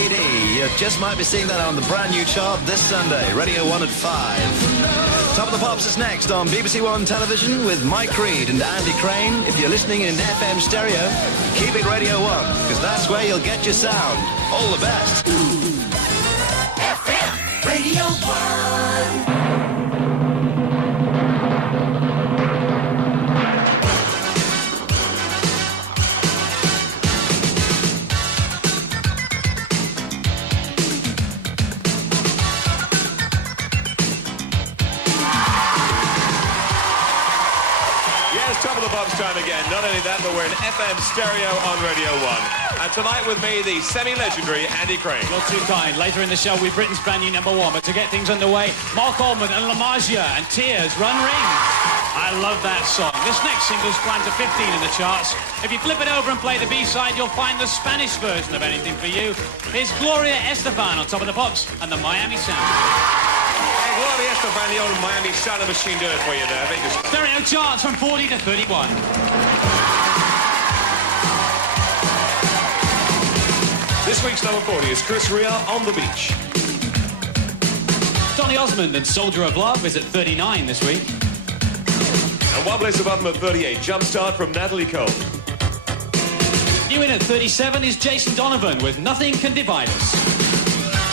CD. You just might be seeing that on the brand new chart this Sunday, Radio 1 at 5. Top of the Pops is next on BBC One Television with Mike Creed and Andy Crane. If you're listening in FM stereo, keep it Radio 1, because that's where you'll get your sound. All the best. FM Radio 1. Time again. Not only that, but we're in FM stereo on Radio 1. And tonight with me, the semi-legendary Andy Crane. You're too kind. Later in the show, we've Britain's brand new number one. But to get things underway, Mark Almond and La Magia and Tears Run Rings. I love that song. This next single's climbed to 15 in the charts. If you flip it over and play the B-side, you'll find the Spanish version of Anything For You. Here's Gloria Estefan on Top of the Pops and the Miami Sound. Gloria Estefan, the old Miami Sound Machine do it for you there. Stereo charts from 40 to 31. This week's number 40 is Chris Rea, On the Beach. Donny Osmond and Soldier of Love is at 39 this week. And one place above him at 38, Jumpstart from Natalie Cole. New in at 37 is Jason Donovan with Nothing Can Divide Us.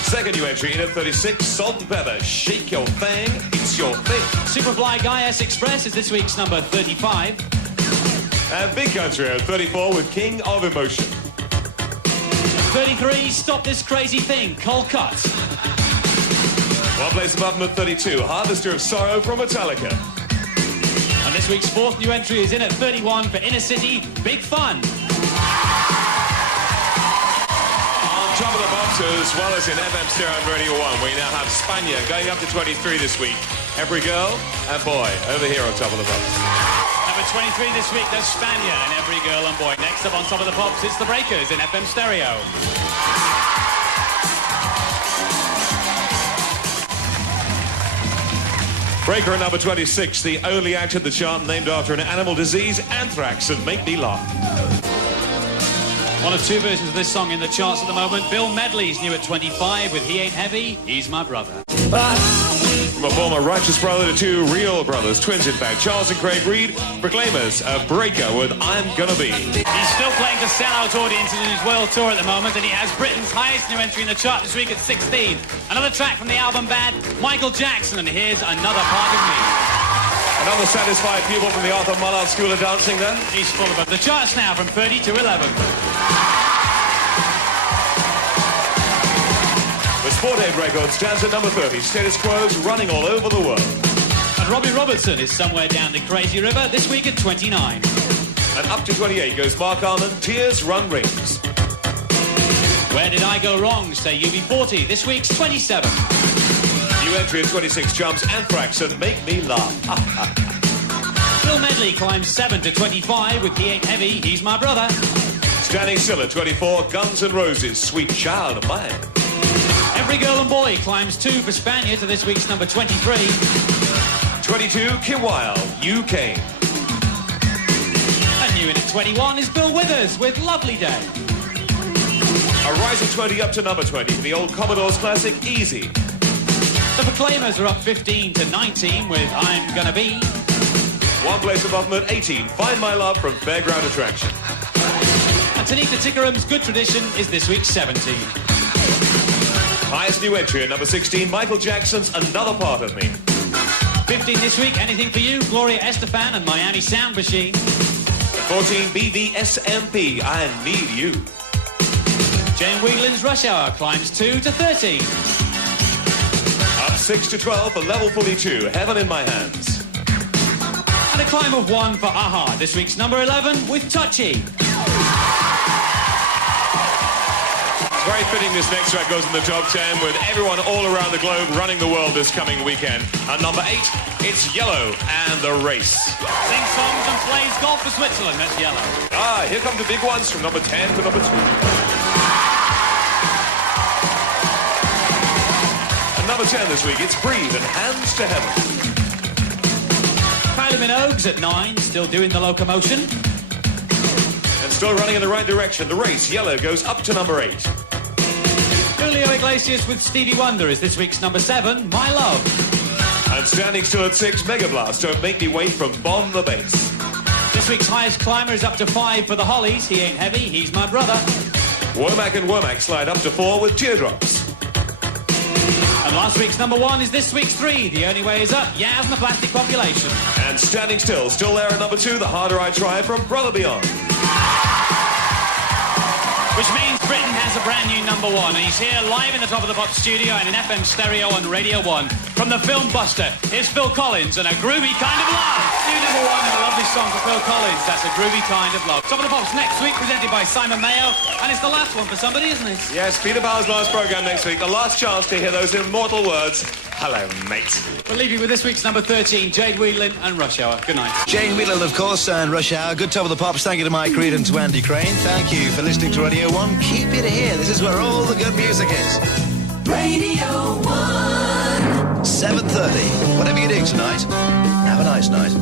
Second new entry in at 36, Salt and Pepper, Shake Your Thing, It's Your Thing. Superfly Guy S Express is this week's number 35. And Big Country at 34 with King of Emotion. 33, Stop This Crazy Thing, Cold Cut. One place above him at 32, Harvester of Sorrow from Metallica. And this week's fourth new entry is in at 31 for Inner City, Big Fun. Top of the Pops, as well as in FM stereo on Radio 1, we now have Spania going up to 23 this week. Every girl and boy over here on Top of the Pops. Number 23 this week, there's Spania and Every Girl and Boy. Next up on Top of the Pops, it's The Breakers in FM stereo. Breaker at number 26, the only act in the chart named after an animal disease, anthrax, and Make Me Laugh. One of two versions of this song in the charts at the moment. Bill Medley's new at 25 with He Ain't Heavy, He's My Brother. From a former righteous brother to two real brothers, twins in fact, Charles and Craig Reed, Proclaimers, a breaker with I'm Gonna Be. He's still playing to sell-out audiences in his world tour at the moment, and he has Britain's highest new entry in the chart this week at 16. Another track from the album Bad, Michael Jackson, and here's Another Part of Me. Another satisfied pupil from the Arthur Mullard School of Dancing then. He's full of it. The charts now from 30 to 11. The Sport Aid record stands at number 30. Status Quo's running all over the world. And Robbie Robertson is somewhere down the crazy river this week at 29. And up to 28 goes Mark Almond, Tears Run Rings. Where Did I Go Wrong? Say UB40, this week's 27. New entry at 26 jumps Anthrax and Make Me Laugh. Bill Medley climbs 7 to 25 with He Ain't Heavy, He's My Brother. Standing still at 24, Guns N' Roses, Sweet Child of Mine. Every Girl and Boy climbs 2 for Spaniard to this week's number 23. 22, Kim Wilde, You Came. And new in at 21 is Bill Withers with Lovely Day. A rise of 20 up to number 20 for the old Commodores classic, Easy. The Proclaimers are up 15 to 19 with I'm Gonna Be. One place above them at 18, Find My Love from Fairground Attraction. And Tanika Tikaram's Good Tradition is this week's 17. Highest new entry at number 16, Michael Jackson's Another Part of Me. 15 this week, Anything For You, Gloria Estefan and Miami Sound Machine. 14, BVSMP, I Need You. Jane Whelan's Rush Hour climbs 2 to 13. Up 6 to 12 for level 42, Heaven in My Hands. And a climb of 1 for Aha, this week's number 11 with Touchy. Very fitting this next track goes in the top 10 with everyone all around the globe running the world this coming weekend. And number 8, it's Yellow and the Race. Sings songs and plays golf for Switzerland, that's Yellow. Ah, here come the big ones from number 10 to number 2. And number 10 this week, it's Breathe and Hands to Heaven. Kylie Minogue's at 9, still doing the locomotion. And still running in the right direction. The Race, Yellow, goes up to number 8. Iglesias with Stevie Wonder is this week's number 7, My Love. And standing still at 6, Mega Blast, Don't Make Me Wait from Bomb the Bass. This week's highest climber is up to 5 for the Hollies. He ain't heavy, he's my brother. Womack and Womack slide up to 4 with Teardrops. And last week's number 1 is this week's 3. The Only Way Is Up, Yaz and the Plastic Population. And standing still there at number 2, The Harder I Try from Brother Beyond. Which means Britain has a brand new number 1, and he's here live in the Top of the Pop studio and in FM stereo on Radio 1. From the film Buster, here's Phil Collins and A Groovy Kind of Love. New number 1 and a lovely song for Phil Collins. That's A Groovy Kind of Love. Top of the Pop's next week, presented by Simon Mayo, and it's the last one for somebody, isn't it? Yes, Peter Bauer's last programme next week. The last chance to hear those immortal words. Hello, mate. We'll leave you with this week's number 13, Jade Whelan and Rush Hour. Good night. Jane Whelan, of course, and Rush Hour. Good Top of the Pops. Thank you to Mike Reid and to Andy Crane. Thank you for listening to Radio 1. Keep it here. This is where all the good music is. Radio 1. 7:30. Whatever you do tonight, have a nice night.